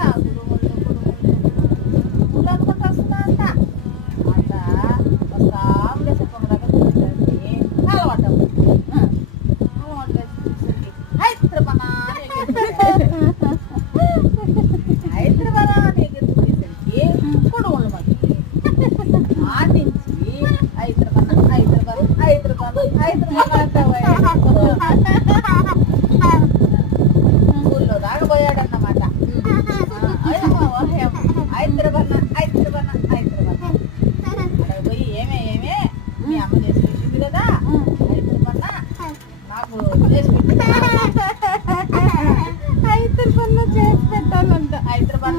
అంట గుడుముళ్ళు అనుకుంటూ వస్తున్నా అంట అంట వస్తా ఉండే చెప్పకుండా చూసేసరికి అలవాటు అలవాటు వేసేసరికి హైదరాబాద్ హైదరాబాద్ ఎగురుకునేసరికి గుడుముళ్ళు మంది ఆడించి హైదరాబాద్ హైదరాబాద్ హైదరాబాద్ హైదరాబాద్ ఊళ్ళో దాకపోయాడన్నమాట. హైదరాబాద్ హైదరాబాద్ హైదరాబాద్ అక్కడ పోయి ఏమే మీ అమ్మ చేసి పెట్టింది కదా హైదరాబాద్ నాకు చేసి పెట్టింది హైదరాబాద్ చేసి పెట్టాలంట. హైదరాబాద్